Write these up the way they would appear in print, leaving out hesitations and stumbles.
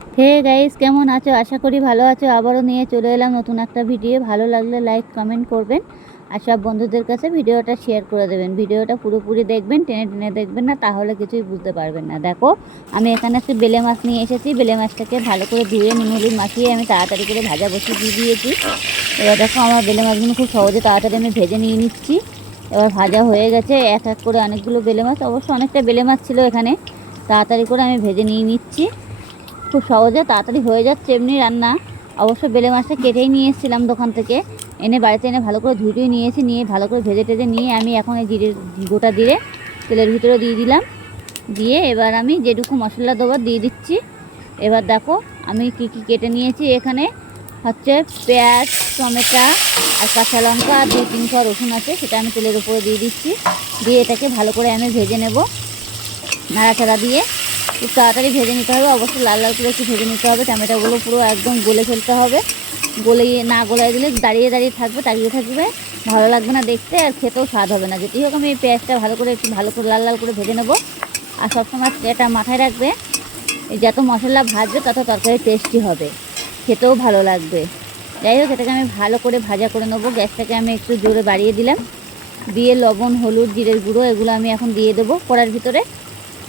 Hey guys, কেমন আছো? আশা করি ভালো আছো। আবারও নিয়ে চলে এলাম নতুন একটা ভিডিও। ভালো লাগলে লাইক কমেন্ট করবেন আর সব বন্ধুদের কাছে ভিডিওটা শেয়ার করে দেবেন। ভিডিওটা পুরোপুরি দেখবেন, টেনে টেনে দেখবেন না, তাহলে কিছুই বুঝতে পারবেন না। দেখো, আমি এখানে একটু বেলে মাছ নিয়ে এসেছি। বেলে মাছটাকে ভালো করে ধুয়ে নুন হলুদ মাখিয়ে আমি তাড়াতাড়ি করে ভাজা বসিয়ে দিয়ে দিয়েছি। এবার দেখো, আমার বেলে মাছগুলো খুব সহজে তাড়াতাড়ি আমি ভেজে নিয়ে নিচ্ছি। এবার ভাজা হয়ে গেছে এক এক করে অনেকগুলো বেলে মাছ, অবশ্য অনেকটা বেলে মাছ ছিল এখানে। তাড়াতাড়ি করে আমি ভেজে নিয়ে নিচ্ছি। খুব সহজে তাড়াতাড়ি হয়ে যাচ্ছে এমনি রান্না। অবশ্য বেলে মাছটা কেটেই নিয়ে এসেছিলাম দোকান থেকে, এনে বাড়িতে এনে ভালো করে ধুয়ে নিয়েছি। নিয়ে ভালো করে ভেজে টেজে নিয়ে আমি এখন এই গোটা জিরে তেলের ভিতরে দিয়ে দিলাম। দিয়ে এবার আমি যেটুকু মশলা দেবো দিয়ে দিচ্ছি। এবার দেখো, আমি কি কি কেটে নিয়েছি এখানে হচ্ছে পেঁয়াজ, টমেটো আর কাঁচা লঙ্কা আর 2-3 কোয়া রসুন আছে, সেটা আমি তেলের উপরে দিয়ে দিচ্ছি। দিয়ে এটাকে ভালো করে আমি ভেজে নেব নাড়াচাড়া দিয়ে। খুব তাড়াতাড়ি ভেজে নিতে হবে, অবশ্যই লাল লাল করে একটু ভেজে নিতে হবে। টমেটোগুলো পুরো একদম গলে ফেলতে হবে। গলিয়ে না গলায় দিলে দাঁড়িয়ে দাঁড়িয়ে থাকবে, তাড়িয়ে থাকবে, ভালো লাগবে না দেখতে, আর খেতেও স্বাদ হবে না। যেটি হোক, আমি এই পেঁয়াজটা ভালো করে একটু লাল লাল করে ভেজে নেব। আর সবসময় এটা মাথায় রাখবে, এই যত মশলা ভাজবে তত তরকারি টেস্টি হবে, খেতেও ভালো লাগবে। যাই হোক, এটাকে আমি ভালো করে ভাজা করে নেবো। গ্যাসটাকে আমি একটু জোরে বাড়িয়ে দিলাম। দিয়ে লবণ, হলুদ, জিরের গুঁড়ো এগুলো আমি এখন দিয়ে দেবো কড়ার ভিতরে।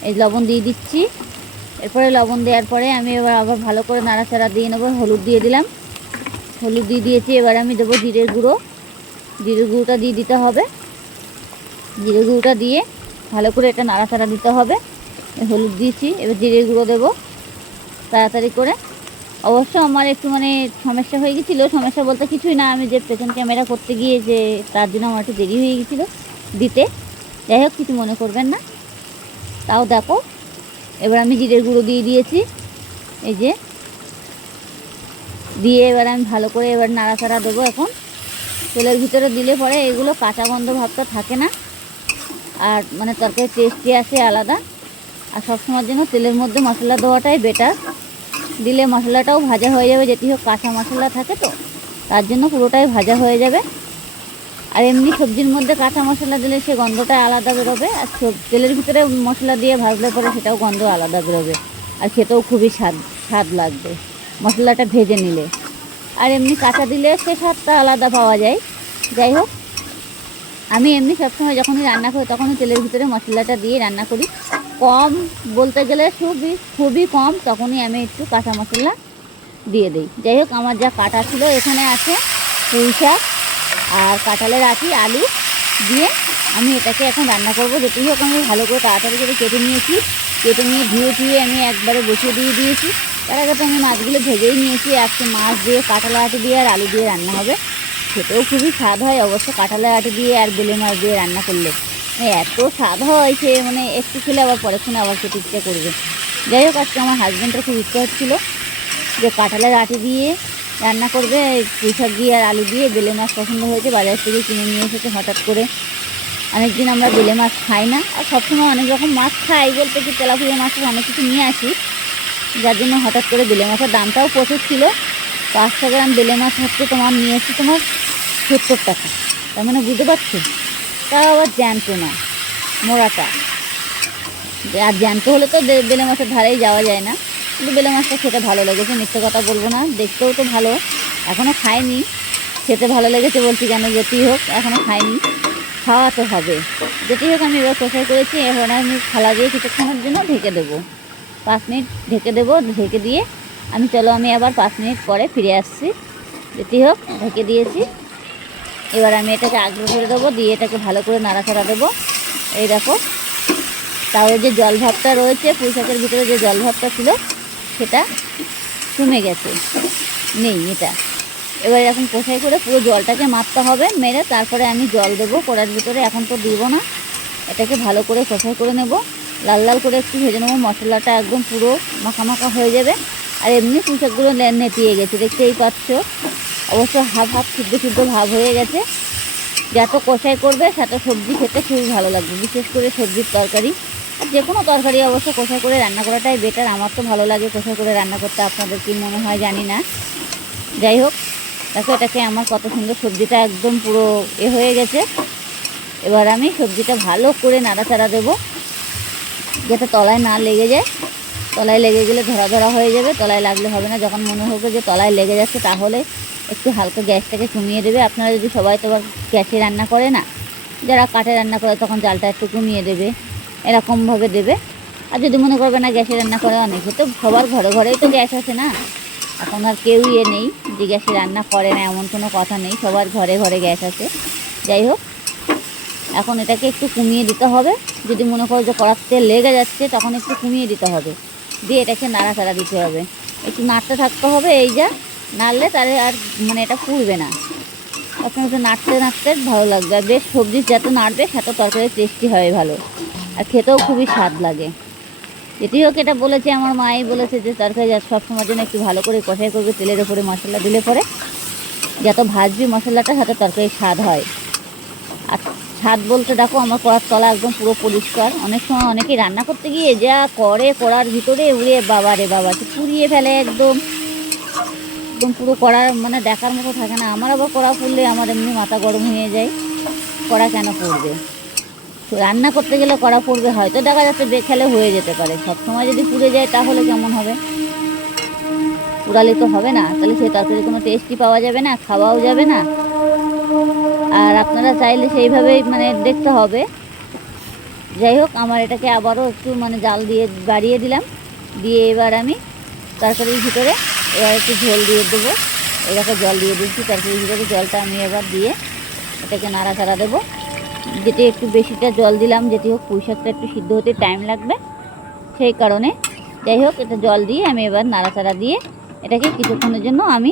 এই লবণ দিয়ে দিচ্ছি। এরপরে লবণ দেওয়ার পরে আমি এবার আবার ভালো করে নাড়াচাড়া দিয়ে নেবো। হলুদ দিয়ে দিলাম, হলুদ দিয়ে দিয়েছি। এবার আমি দেবো জিরের গুঁড়ো। জিরের গুঁড়োটা দিয়ে দিতে হবে। জিরে গুঁড়োটা দিয়ে ভালো করে এটা নাড়াচাড়া দিতে হবে। হলুদ দিয়েছি, এবার জিরের গুঁড়ো দেবো তাড়াতাড়ি করে। অবশ্য আমার একটু সমস্যা হয়ে গেছিলো। সমস্যা বলতে কিছুই না, আমি যে পেছন ক্যামেরা করতে গিয়ে যে তার জন্য আমার একটু দেরি হয়ে গেছিলো দিতে। যাই হোক, কিছু মনে করবেন না। তাও দেখো, এবার আমি জিরের গুঁড়ো দিয়ে দিয়েছি। এই যে দিয়ে এবার আমি ভালো করে এবার নাড়াচাড়া দেবো। এখন তেলের ভিতরে দিলে পরে এগুলো কাঁচা গন্ধ ভাবটা থাকে না, আর তরকারি টেস্টি আসে আলাদা। আর সবসময়ের জন্য তেলের মধ্যে মশলা দেওয়াটাই বেটার। দিলে মশলাটাও ভাজা হয়ে যাবে, যেটি হোক কাঁচা মশলা থাকে তো, তার জন্য পুরোটাই ভাজা হয়ে যাবে। আর এমনি সবজির মধ্যে কাঁচা মশলা দিলে সে গন্ধটা আলাদা বেরোবে, আর তেলের ভিতরে মশলা দিয়ে ভাজলে পরে সেটাও গন্ধ আলাদা বেরোবে, আর খেতেও খুবই স্বাদ লাগবে মশলাটা ভেজে নিলে। আর এমনি কাঁচা দিলে সে স্বাদটা আলাদা পাওয়া যায়। যাই হোক, আমি এমনি সবসময় যখনই রান্না করি তখনই তেলের ভিতরে মশলাটা দিয়ে রান্না করি। কম বলতে গেলে খুবই কম, তখনই আমি একটু কাঁচা মশলা দিয়ে দিই। যাই হোক, আমার যা কাটা ছিল এখানে আছে পুঁই শাক আর কাঁঠালের আটি, আলু দিয়ে আমি এটাকে এখন রান্না করব। যেটি হোক, আমি ভালো করে তাড়াতাড়ি করে কেটে নিয়েছি। কেটে নিয়ে ধুয়ে আমি একবারে বসিয়ে দিয়ে দিয়েছি। তার আগে তো আমি মাছগুলো ভেজেই নিয়েছি। আজকে মাছ দিয়ে কাঁঠালের আটি দিয়ে আর আলু দিয়ে রান্না হবে। খেতেও খুবই স্বাদ হয় অবশ্য কাঁঠালের আটি দিয়ে আর বেলে মাছ দিয়ে রান্না করলে। এত স্বাদ হয় সে একটু খেলে আবার পরেক্ষণে আবার খেতে ইচ্ছা করবে। যাই হোক, আজকে আমার হাজব্যান্ডের খুব ইচ্ছা হচ্ছিলো যে কাঁঠালের আটি দিয়ে রান্না করবে, পুঁই শাক দিয়ে আর আলু দিয়ে। বেলে মাছ পছন্দ হয়েছে, বাজার থেকে কিনে নিয়ে এসেছে হঠাৎ করে। অনেকদিন আমরা বেলে মাছ খাই না, আর সবসময় অনেক রকম মাছ খাই বলতে কি তেলাপিয়া মাছ অনেক কিছু নিয়ে আসি, যার জন্য হঠাৎ করে বেলে মাছের দামটাও প্রচুর ছিল। 500 গ্রাম বেলে মাছ হচ্ছে তোমার নিয়ে এসেছি তোমার 70 টাকা। তার বুঝতে পারছো, তাও আবার জ্যান্ত না, মোড়াটা। আর জ্যান্ত হলে তো বেলে মাছের ধারেই যাওয়া যায় না। কিন্তু বেলে মাছটা খেতে ভালো লেগেছে, মিথ্যে কথা বলবো না, দেখতেও তো ভালো। এখনও খাইনি, খেতে ভালো লেগেছে বলছি কেন, যেটি হোক এখনও খাইনি, খাওয়া তো হবে। যেটি হোক, আমি এবার কষাই করেছি। এখন আমি থালা দিয়ে কিছুক্ষণের জন্য ঢেকে দেবো, 5 মিনিট ঢেকে দেবো। ঢেকে দিয়ে আমি আবার 5 মিনিট পরে ফিরে আসছি। যেটি হোক, ঢেকে দিয়েছি। এবার আমি এটাকে আগে করে দেবো, দিয়ে এটাকে ভালো করে নাড়াচাড়া দেবো। এই দেখো, তাও যে জল ভাবটা রয়েছে, পুঁই শাকের ভিতরে যে জল ভাবটা ছিল সেটা কমে গেছে, নেই এটা। এবার এরকম কষাই করে পুরো জলটাকে মারতে হবে, মেরে তারপরে আমি জল দেবো কড়ার ভিতরে। এখন তো দিব না, এটাকে ভালো করে কষাই করে নেব, লাল লাল করে একটু ভেজে নেবো। মশলাটা একদম পুরো মাখা মাখা হয়ে যাবে। আর এমনি পুঁই শাকগুলো নেতিয়ে গেছে, দেখতেই পাচ্ছ। অবশ্য হাফ সিদ্ধ ভাব হয়ে গেছে। যত কষাই করবে সেত সবজি খেতে খুবই ভালো লাগবে, বিশেষ করে সবজির তরকারি। আর যে কোনো তরকারি অবশ্য কষাই করে রান্না করাটাই বেটার। আমার তো ভালো লাগে কষাই করে রান্না করতে, আপনাদের কী মনে হয় জানি না। যাই হোক, দেখো এটাকে আমার কত সুন্দর সবজিটা একদম পুরো হয়ে গেছে। এবার আমি সবজিটা ভালো করে নাড়াচাড়া দেবো, যাতে তলায় না লেগে যায়। তলায় লেগে গেলে ধরা ধরা হয়ে যাবে, তলায় লাগলে হবে না। যখন মনে হবে যে তলায় লেগে যাচ্ছে তাহলে একটু হালকা গ্যাসটাকে কমিয়ে দেবে। আপনারা যদি সবাই তো আবার গ্যাসে রান্না করে না, যারা কাঠে রান্না করে তখন জালটা একটু কমিয়ে দেবে, এরকমভাবে দেবে। আর যদি মনে করবে না গ্যাসে রান্না করে, অনেকে তো সবার ঘরে ঘরেই তো গ্যাস আছে না, এখন আর কেউ নেই যে গ্যাসে রান্না করে না এমন কোনো কথা নেই, সবার ঘরে ঘরে গ্যাস আছে। যাই হোক, এখন এটাকে একটু কমিয়ে দিতে হবে। যদি মনে করো যে কড়ার তেল লেগে যাচ্ছে তখন একটু কমিয়ে দিতে হবে, দিয়ে এটাকে নাড়াচাড়া দিতে হবে, একটু নাড়তে থাকতে হবে। এই যা নাড়লে তাহলে আর মানে এটা পুড়বে না, তখন একটু নাড়তে নাড়তে ভালো লাগবে। আর বেশ সবজি যত নাড়বে সেত তরকারি টেস্টি হয় ভালো, আর খেতেও খুবই স্বাদ লাগে। যেটি হোক, এটা বলেছে আমার মাই বলেছে যে তরকারি সবসময় জন্য একটু ভালো করে কষাই করবে, তেলের ওপরে মশলা দিলে পরে যত ভাজবি মশলাটা সাথে তরকারির স্বাদ হয়। আর স্বাদ বলতে দেখো আমার কড়ার তলা একদম পুরো পরিষ্কার। অনেক সময় অনেকেই রান্না করতে গিয়ে যা করে কড়ার ভিতরে উড়ে বাবা রে বাবা পুড়িয়ে ফেলে, একদম একদম পুরো কড়ার মানে দেখার মতো থাকে না। আমার আবার কড়া পুড়লে আমার এমনি মাথা গরম হয়ে যায়, কড়া কেন পড়বে? রান্না করতে গেলে কড়া পড়বে, হয়তো দেখা যাচ্ছে বেখেলে হয়ে যেতে পারে। সবসময় যদি পুড়ে যায় তাহলে কেমন হবে? পুড়ালে তো হবে না, তাহলে সেই তরকারি কোনো টেস্টই পাওয়া যাবে না, খাওয়াও যাবে না। আর আপনারা চাইলে সেইভাবেই মানে দেখতে হবে। যাই হোক, আমার এটাকে আবারও একটু মানে জাল দিয়ে বাড়িয়ে দিলাম, দিয়ে এবার আমি তরকারির ভিতরে এবার একটু ঝোল দিয়ে দেবো। এটাকে জল দিয়ে দিচ্ছি তরকারির ভিতরে, জলটা আমি এবার দিয়ে এটাকে নাড়াচাড়া দেবো। যেটি একটু বেশিটা জল দিলাম, যেটি হোক পুঁই শাকটা একটু সিদ্ধ হতে টাইম লাগবে সেই কারণে। যাই হোক, এটা জল দিয়ে আমি এবার নাড়াচাড়া দিয়ে এটাকে কিছুক্ষণের জন্য আমি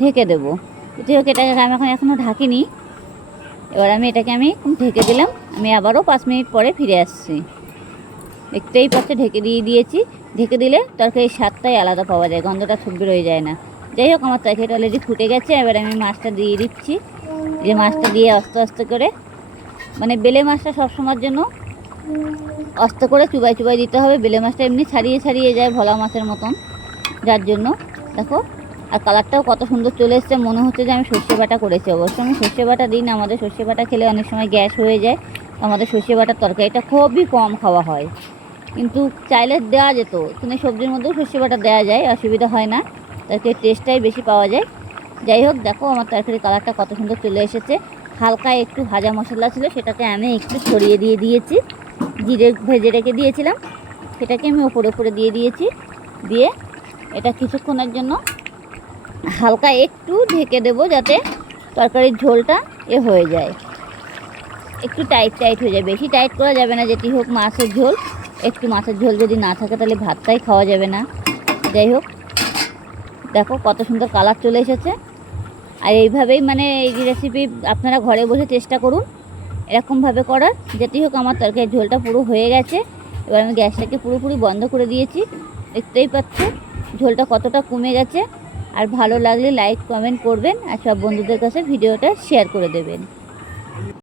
ঢেকে দেবো। যেটি হোক, এটাকে আমি এখনও ঢাকিনি। এবার আমি এটাকে ঢেকে দিলাম। আমি আবারও 5 মিনিট পরে ফিরে আসছি। দেখতেই পাচ্ছে ঢেকে দিয়েছি। ঢেকে দিলে তরকারির স্বাদটাই আলাদা পাওয়া যায়, গন্ধটা খুব বেরোয় যায় না। যাই হোক, আমার তরকারিটা অলরেডি ফুটে গেছে। এবার আমি মাছটা দিয়ে দিচ্ছি। যে মাছটা দিয়ে আস্তে আস্তে করে মানে বেলে মাছটা সবসময়ের জন্য আস্তে করে চুবাই চুবাই দিতে হবে। বেলে মাছটা এমনি ছাড়িয়ে ছাড়িয়ে যায় ভোলা মাছের মতন, যার জন্য দেখো। আর কালারটাও কত সুন্দর চলে এসছে, মনে হচ্ছে যে আমি সর্ষে বাটা করেছি। অবশ্য আমি সর্ষে বাটা দিই না, আমাদের সর্ষে বাটা খেলে অনেক সময় গ্যাস হয়ে যায়। আমাদের সর্ষে বাটার তরকারিটা খুবই কম খাওয়া হয়, কিন্তু চাইলে দেওয়া যেত। কিন্তু সবজির মধ্যেও সর্ষে বাটা দেওয়া যায়, অসুবিধা হয় না, তরকারির টেস্টটাই বেশি পাওয়া যায়। যাই হোক, দেখো আমার তরকারির কালারটা কত সুন্দর চলে এসেছে। হালকা একটু ভাজা মশলা ছিল, সেটাকে আমি একটু ছড়িয়ে দিয়ে দিয়েছি। জিরে ভেজে রেখে দিয়েছিলাম, সেটাকে আমি ওপরে ওপরে দিয়ে দিয়েছি। দিয়ে এটা কিছুক্ষণের জন্য হালকা একটু ঢেকে দেবো, যাতে তরকারির ঝোলটা হয়ে যায়, একটু টাইট টাইট হয়ে যায়। বেশি টাইট করা যাবে না, যেটি হোক মাছের ঝোল। একটু মাছের ঝোল যদি না থাকে তাহলে ভাতটাই খাওয়া যাবে না। যাই হোক, দেখো কত সুন্দর কালার চলে এসেছে। আর এইভাবেই মানে এই রেসিপি আপনারা ঘরে বসে চেষ্টা করুন এরকমভাবে করার। যেটি হোক, আমার তরকারির ঝোলটা পুরো হয়ে গেছে। এবার আমি গ্যাসটাকে পুরোপুরি বন্ধ করে দিয়েছি। দেখতেই পাচ্ছ ঝোলটা কতটা কমে গেছে। আর ভালো লাগলে লাইক কমেন্ট করবেন, আর সব বন্ধুদের কাছে ভিডিওটা শেয়ার করে দেবেন।